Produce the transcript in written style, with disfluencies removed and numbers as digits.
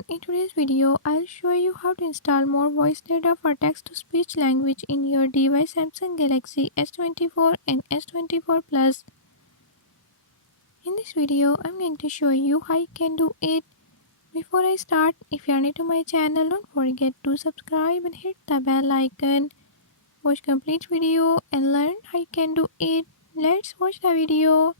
everyone, in today's video I'll show you how to install more voice data for text-to-speech language in your device Samsung Galaxy S24 and S24 Plus. In this video I'm going to show you how you can do it. Before I start, if you are new to my channel, don't forget to subscribe and hit the bell icon. Watch complete video and learn how you can do it. Let's watch the video.